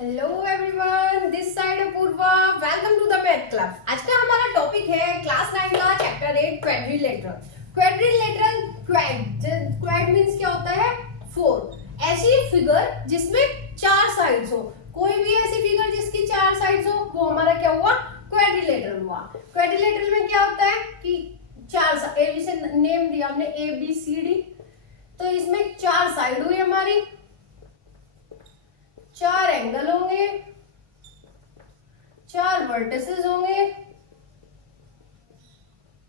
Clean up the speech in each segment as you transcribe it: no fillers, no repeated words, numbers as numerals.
Hello everyone, this side Apurva. Welcome to the math club. आज का हमारा टॉपिक है क्लास 9 का chapter 8 quadrilateral. Quadrilateral quad means क्या होता है? 4। ऐसी फिगर जिसमें 4 साइड्स हो। कोई भी ऐसी फिगर जिसकी 4 साइड्स हो वो हमारा क्या हुआ? क्वाड्रिलेटरल हुआ। क्वाड्रिलेटरल में क्या होता है कि 4 जैसे नेम दिया हमने ए बी सी डी, तो इसमें 4 साइड हुई हमारी, 4 एंगल होंगे, 4 वर्टिसेस होंगे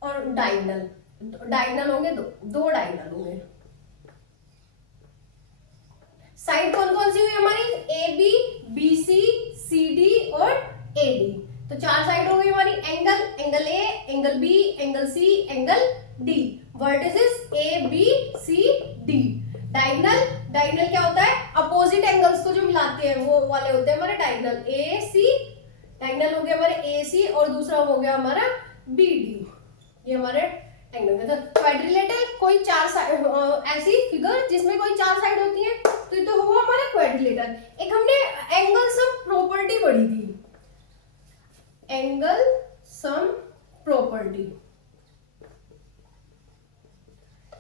और डायगोनल होंगे, दो डायगोनल होंगे। साइड कौन कौन सी हुई हमारी? A B, B C, C D और ए डी। तो 4 साइड हो गई हमारी। Angle A, angle B, angle C, angle D. Vertices A B C D. Diagonal क्या होता है? अपोजिट एंगल्स को जो मिलाते हैं वो वाले होते हैं हमारे डायगोनल। ए सी डायगोनल हो गया हमारे ए सी और दूसरा हो गया हमारा बी डी। ये हमारे एंगल है। तो क्वाड्रिलेटरल कोई 4 साइड, ऐसी फिगर जिसमें कोई 4 साइड होती है, तो ये तो हुआ हमारा क्वाड्रिलेटरल। एक हमने एंगल सम प्रॉपर्टी पढ़ी थी, एंगल सम प्रॉपर्टी।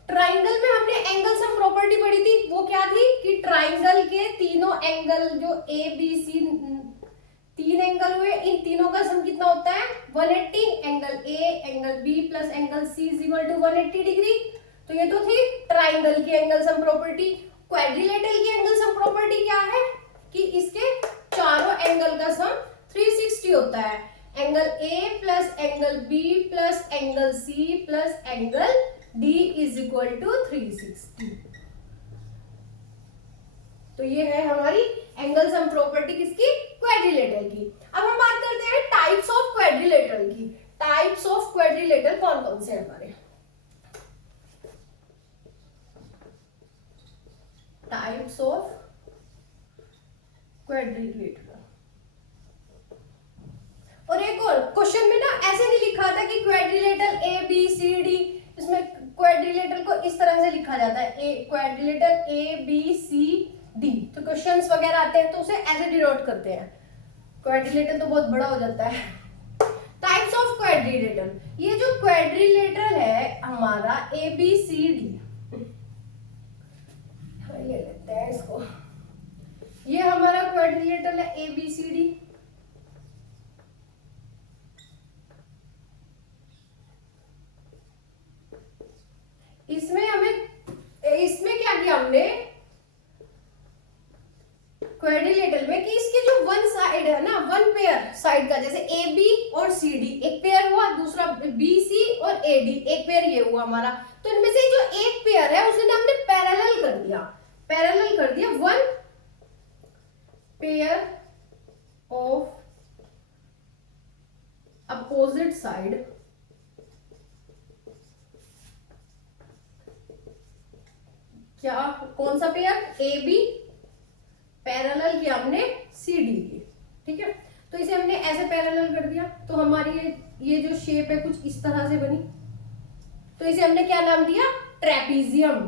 ट्राइंगल में हमने एंगल सम प्रॉपर्टी पढ़ी थी। वो क्या थी कि ट्राइंगल के तीनों एंगल जो ए बी सी 3 एंगल हुए, इन तीनों का सम कितना होता है? 180। Angle A, angle B plus angle C is equal to 180 degree. तो ये तो थी ट्राइंगल की एंगल सम प्रॉपर्टी। क्वाड्रिलेटरल की एंगल सम प्रॉपर्टी क्या है कि इसके चारों एंगल का सम 360 होता है। Angle A plus angle B plus angle C plus angle D is equal to 360। तो ये है हमारी एंगल सम प्रॉपर्टी किसकी? क्वाड्रिलेटरल की। अब हम बात करते हैं टाइप्स ऑफ क्वाड्रिलेटरल की। टाइप्स ऑफ क्वाड्रिलेटरल कौन कौन से हैं हमारे? Types of quadrilateral. और एक और क्वेश्चन में ना ऐसे नहीं लिखा था कि quadrilateral A B C D, इसमें क्वाड्रिलेटरल को इस तरह से लिखा जाता है, quadrilateral A B C D. तो क्वेश्चंस वगैरह आते हैं तो उसे ऐसे डिनोट करते हैं। क्वाड्रिलेटरल तो बहुत बड़ा हो जाता है। टाइप्स ऑफ क्वाड्रिलेटरल, ये जो क्वाड्रिलेटरल है हमारा ए बी सी डी, ये लेते हैं इसको। ये हमारा क्वाड्रिलेटरल है ए बी सी डी। इसमें क्या किया हमने क्वाड्रिलेटरल में कि इसके जो वन साइड है ना, वन पेयर साइड का, जैसे ए बी और सी डी एक पेयर हुआ, दूसरा बी सी और ए डी एक पेयर, ये हुआ हमारा। तो इनमें से जो एक पेयर है उसे हमने पैरेलल कर दिया। One pair of opposite side क्या, कौन सा पेयर? ए बी पैरेलल किया हमने सी डी की। ठीक है, तो इसे हमने ऐसे पैरेलल कर दिया, तो हमारी ये जो शेप है कुछ इस तरह से बनी। तो इसे हमने क्या नाम दिया? ट्रेपीजियम।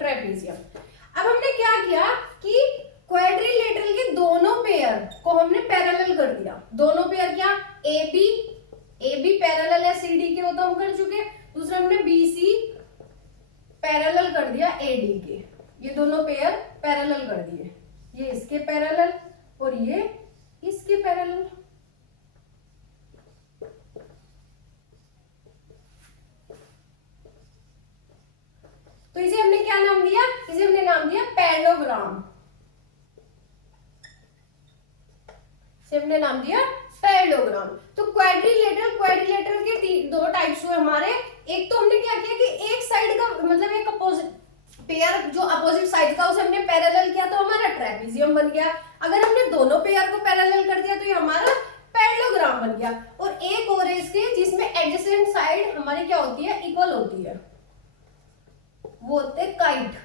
ट्रेपीजियम। अब हमने क्या किया कि क्वाड्रिलेटरल के दोनों पेयर को हमने पैरेलल कर दिया। दोनों पेयर क्या? ए बी पैरेलल है सी डी के, वो तो हम कर चुके। दूसरा हमने बी सी पैरेलल कर दिया ए डी के। ये दोनों पेयर पैरेलल कर दिए, ये इसके पैरेलल और ये इसके पैरेलल। तो इसे हमने क्या नाम दिया? इसे हमने नाम दिया पैरेललोग्राम। हमने नाम दिया पैरेललोग्राम। तो क्वाड्रिलेटरल के दो टाइप्स हुए हमारे। एक तो हमने क्या किया कि एक साइड का मतलब एक अपोजिट पेयर जो अपोजिट साइड का उसे हमने पैरेलल किया, तो हमारा ट्रेपीजियम बन गया। अगर हमने दोनों पेयर को पैरेलल कर दिया तो ये हमारा पैरेललोग्राम बन गया। और एक और इसके जिसमें एडजेसेंट साइड हमारी क्या होती है? इक्वल होती है, वो होते काइट।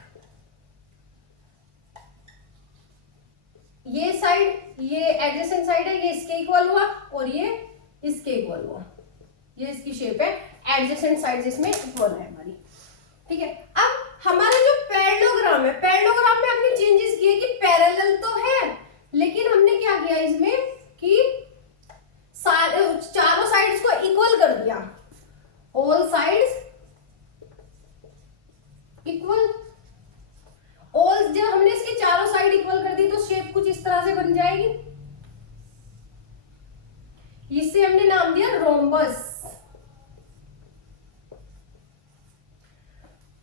ये साइड ये एडजेसेंट साइड है, ये इसके इक्वल हुआ और ये इसके इक्वल हुआ, ये इसकी शेप है, एडजेसेंट साइड इसमें इक्वल है हमारी। ठीक है, अब हमारा जो पैरेललोग्राम है, पैरेललोग्राम में हमने चेंजेस किए कि पैरेलल तो है, लेकिन हमने क्या किया इसमें कि चारों साइड्स को इक्वल कर दिया, ऑल साइड्स इक्वल। ऑल जब हमने इसके चारों साइड इक्वल कर दी तो शेप कुछ इस तरह से बन जाएगी, इसे हमने नाम दिया रोम्बस।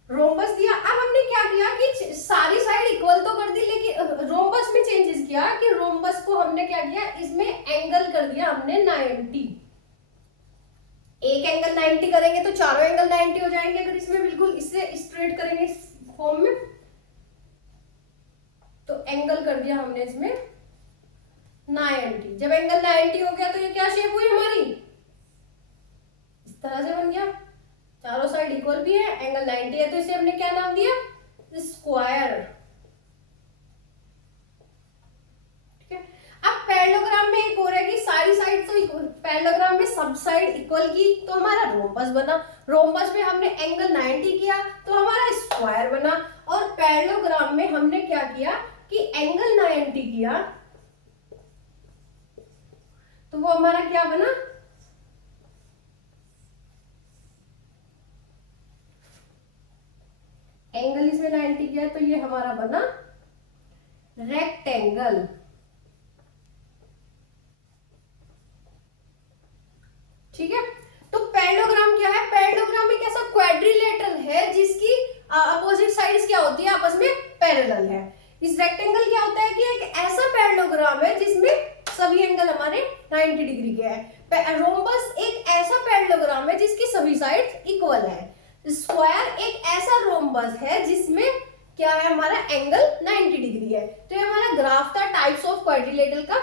रोम्बस दिया। अब हमने क्या किया कि सारी साइड इक्वल तो कर दी, लेकिन रोम्बस में चेंजेस किया कि रोम्बस को हमने क्या किया, इसमें एंगल कर दिया हमने 90। एक एंगल 90 करेंगे तो चारों एंगल 90 हो जाएंगे, अगर इसमें बिल्कुल इससे स्ट्रेट करेंगे इस फॉर्म में, तो एंगल कर दिया हमने इसमें 90। जब एंगल 90 हो गया तो ये क्या शेप हुई हमारी, इस तरह से बन गया, चारों साइड इक्वल भी है, एंगल 90 है, तो इसे हमने क्या नाम दिया, स्क्वायर। ठीक है, अब पैरेललोग्राम में एक और है कि सारी साइड तो इक्वल, पैरेललोग्राम में सब साइड इक्वल की तो हमारा रोम्बस बना, रोम्बस में हमने एंगल 90 किया तो हमारा स्क्वायर बना, और पैरेललोग्राम में हमने क्या किया कि एंगल 90 किया तो वो हमारा क्या बना, एंगल इसमें 90 किया तो ये हमारा बना रेक्टेंगल। ठीक है, तो पैरेललोग्राम क्या है, पैरेललोग्राम एक ऐसा क्वाड्रिलेटरल है जिसकी अपोजिट साइड्स क्या होती है, आपस में पैरेलल है। इस रेक्टेंगल क्या होता है कि एक ऐसा पैरेललोग्राम है जिसमें सभी एंगल हमारे 90 डिग्री के हैं। रोम्बस एक ऐसा पैरेललोग्राम है जिसकी सभी साइड्स इक्वल है। स्क्वायर एक ऐसा रोम्बस है जिसमें क्या है, हमारा एंगल 90 डिग्री है। तो ये हमारा ग्राफ था टाइप्स ऑफ क्वाड्रिलेटरल का